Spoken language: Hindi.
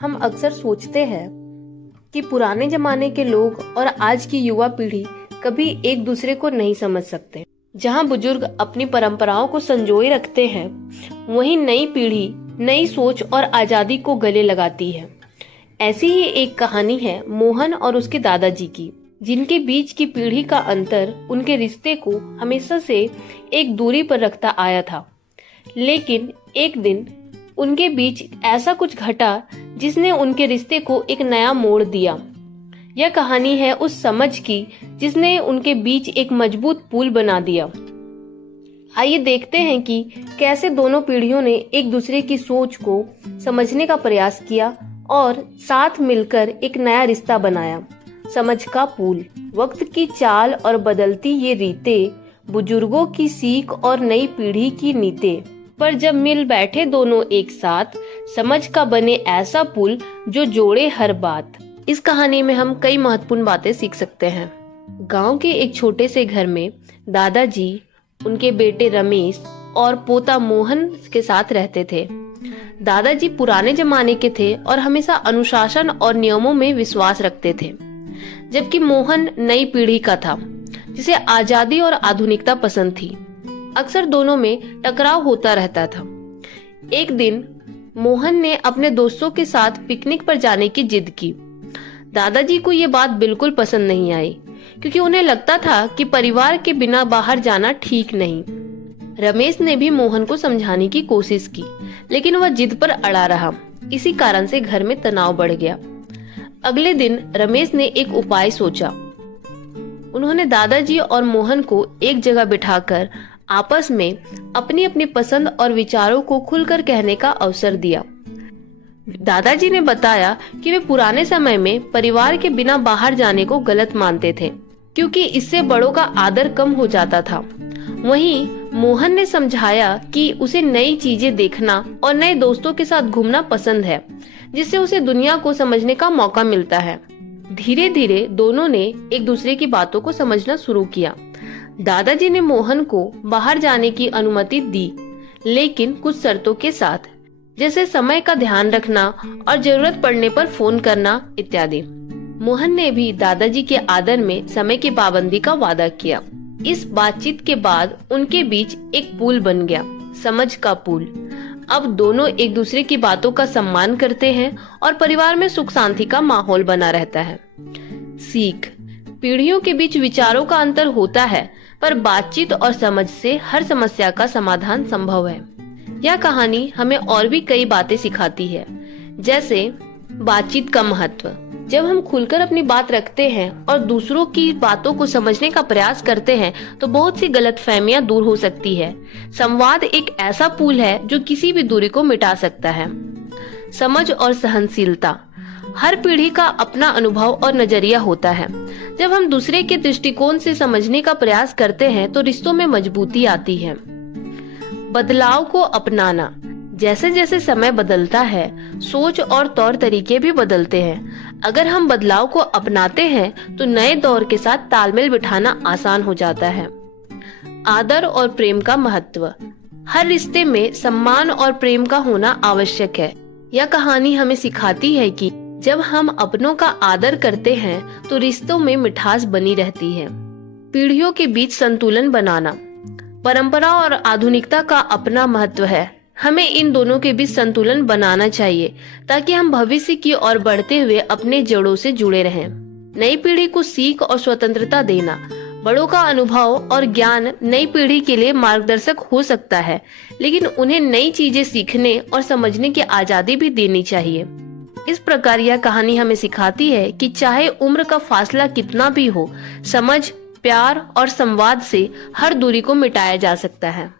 हम अक्सर सोचते हैं कि पुराने जमाने के लोग और आज की युवा पीढ़ी कभी एक दूसरे को नहीं समझ सकते। जहां बुजुर्ग अपनी परंपराओं को संजोए रखते हैं, वहीं नई पीढ़ी नई सोच और आजादी को गले लगाती है। ऐसी ही एक कहानी है मोहन और उसके दादाजी की, जिनके बीच की पीढ़ी का अंतर उनके रिश्ते को हमेशा से एक दूरी पर रखता आया था। लेकिन एक दिन उनके बीच ऐसा कुछ घटा जिसने उनके रिश्ते को एक नया मोड़ दिया। यह कहानी है उस समझ की जिसने उनके बीच एक मजबूत पुल बना दिया। आइए देखते हैं कि कैसे दोनों पीढ़ियों ने एक दूसरे की सोच को समझने का प्रयास किया और साथ मिलकर एक नया रिश्ता बनाया। समझ का पुल। वक्त की चाल और बदलती ये रीतें, बुजुर्गों की सीख और नई पीढ़ी की नीतें, पर जब मिल बैठे दोनों एक साथ, समझ का बने ऐसा पुल जो जोड़े हर बात। इस कहानी में हम कई महत्वपूर्ण बातें सीख सकते हैं। गांव के एक छोटे से घर में दादाजी, उनके बेटे रमेश और पोता मोहन के साथ रहते थे। दादाजी पुराने जमाने के थे और हमेशा अनुशासन और नियमों में विश्वास रखते थे, जबकि मोहन नई पीढ़ी का था, जिसे आजादी और आधुनिकता पसंद थी। अक्सर दोनों में टकराव होता रहता था। एक दिन मोहन ने अपने दोस्तों के साथ पिकनिक पर जाने की जिद की। दादाजी को ये बात बिल्कुल पसंद नहीं आई, क्योंकि उन्हें लगता था कि परिवार के बिना बाहर जाना ठीक नहीं। रमेश ने भी मोहन को समझाने की कोशिश की, लेकिन वह जिद पर अड़ा रहा। इसी कारण से घर में तनाव बढ़ गया। अगले दिन रमेश ने एक उपाय सोचा। उन्होंने दादाजी और मोहन को एक जगह बिठाकर आपस में अपनी अपनी पसंद और विचारों को खुलकर कहने का अवसर दिया। दादाजी ने बताया कि वे पुराने समय में परिवार के बिना बाहर जाने को गलत मानते थे, क्योंकि इससे बड़ों का आदर कम हो जाता था। वहीं मोहन ने समझाया कि उसे नई चीजें देखना और नए दोस्तों के साथ घूमना पसंद है, जिससे उसे दुनिया को समझने का मौका मिलता है। धीरे धीरे दोनों ने एक दूसरे की बातों को समझना शुरू किया। दादाजी ने मोहन को बाहर जाने की अनुमति दी, लेकिन कुछ शर्तों के साथ, जैसे समय का ध्यान रखना और जरूरत पड़ने पर फोन करना इत्यादि। मोहन ने भी दादाजी के आदर में समय की पाबंदी का वादा किया। इस बातचीत के बाद उनके बीच एक पुल बन गया, समझ का पुल। अब दोनों एक दूसरे की बातों का सम्मान करते हैं और परिवार में सुख शांति का माहौल बना रहता है। सीख। पीढ़ियों के बीच विचारों का अंतर होता है, पर बातचीत और समझ से हर समस्या का समाधान संभव है। यह कहानी हमें और भी कई बातें सिखाती है, जैसे बातचीत का महत्व। जब हम खुलकर अपनी बात रखते हैं और दूसरों की बातों को समझने का प्रयास करते हैं, तो बहुत सी गलतफहमियां दूर हो सकती है। संवाद एक ऐसा पुल है जो किसी भी दूरी को मिटा सकता है। समझ और सहनशीलता। हर पीढ़ी का अपना अनुभव और नजरिया होता है। जब हम दूसरे के दृष्टिकोण से समझने का प्रयास करते हैं, तो रिश्तों में मजबूती आती है। बदलाव को अपनाना। जैसे जैसे समय बदलता है, सोच और तौर तरीके भी बदलते हैं। अगर हम बदलाव को अपनाते हैं, तो नए दौर के साथ तालमेल बिठाना आसान हो जाता है। आदर और प्रेम का महत्व। हर रिश्ते में सम्मान और प्रेम का होना आवश्यक है। यह कहानी हमें सिखाती है कि जब हम अपनों का आदर करते हैं, तो रिश्तों में मिठास बनी रहती है। पीढ़ियों के बीच संतुलन बनाना। परंपरा और आधुनिकता का अपना महत्व है। हमें इन दोनों के बीच संतुलन बनाना चाहिए, ताकि हम भविष्य की ओर बढ़ते हुए अपने जड़ों से जुड़े रहें। नई पीढ़ी को सीख और स्वतंत्रता देना। बड़ों का अनुभव और ज्ञान नई पीढ़ी के लिए मार्गदर्शक हो सकता है, लेकिन उन्हें नई चीजें सीखने और समझने की आजादी भी देनी चाहिए। इस प्रकार यह कहानी हमें सिखाती है कि चाहे उम्र का फासला कितना भी हो, समझ, प्यार और संवाद से हर दूरी को मिटाया जा सकता है।